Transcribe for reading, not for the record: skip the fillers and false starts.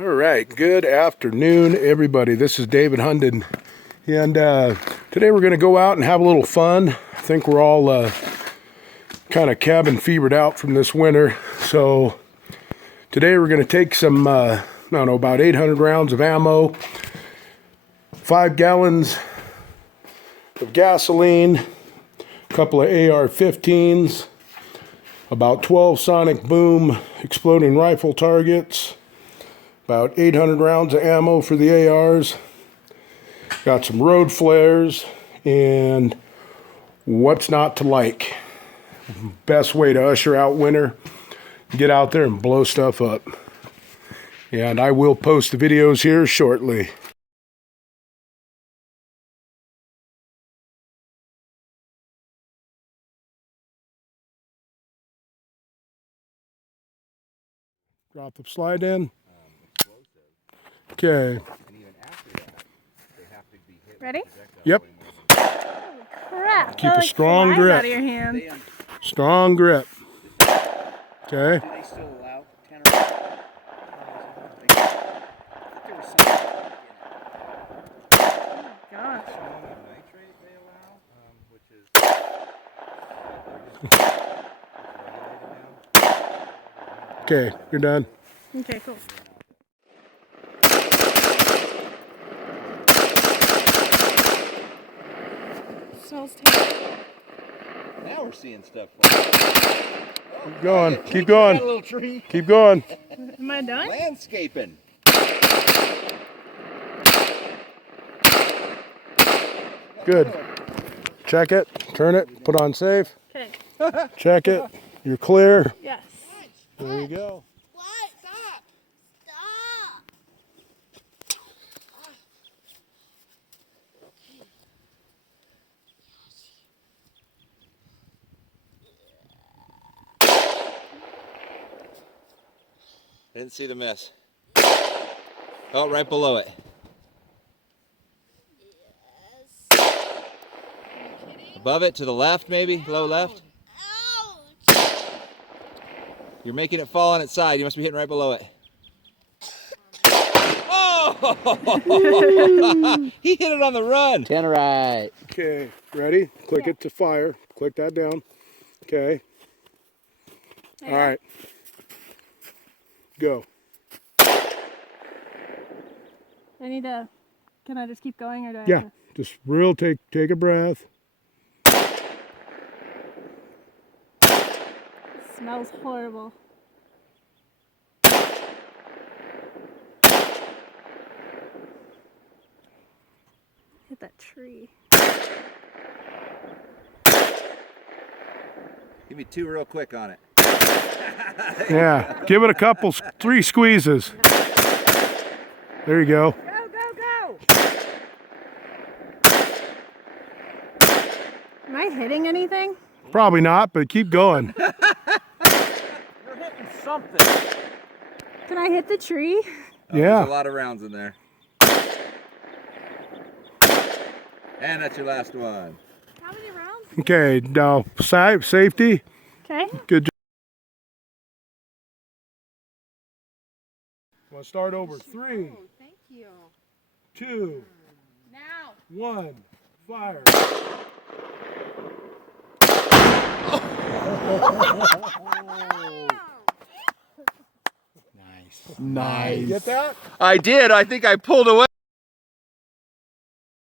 All right, good afternoon, everybody. This is David Hunden, and today we're going to go out and have a little fun. I think we're all kind of cabin fevered out from this winter, so today we're going to take some, I don't know, about 800 rounds of ammo, 5 gallons of gasoline, a couple of AR-15s, about 12 sonic boom exploding rifle targets, about 800 rounds of ammo for the ARs, got some road flares, and what's not to like. Best way to usher out winter, get out there and blow stuff up. And I will post the videos here shortly. Drop the slide in. Okay. Ready? Yep. Holy crap. Keep a strong grip. Out of your hand. Strong grip. Okay. Do they still allow 10 or there was some Gosh. nitrate they allow, which is Okay, you're done. Okay, cool. Smells terrible. now we're seeing stuff. Keep going. Keep That going. little tree. Keep going. Am I done? Landscaping. Good. Check it. Turn it. Put on safe. Okay. Check it. You're clear. Yes. There you go. What? Stop! Stop! Didn't see the miss. Oh, right below it. Yes. Above it, to the left, maybe? Low left? Ouch! You're making it fall on its side. You must be hitting right below it. Oh! He hit it on the run. 10 right. Okay, ready? Click it to fire. Click that down. Okay. All right. Go. I need to, can I just keep going or do I Yeah, have just real take a breath. it smells horrible. Hit that tree. Give me 2 real quick on it. Yeah, give it a couple, 3 squeezes. There you go. Go, go, go! Am I hitting anything? Probably not, but keep going. You're hitting something. Can I hit the tree? Yeah. There's a lot of rounds in there. And that's your last one. How many rounds? Okay, now safety. Okay. Good job. We'll start over. 3, Thank you. 2, Now. 1, fire. Nice. Get that? I did. I think I pulled away.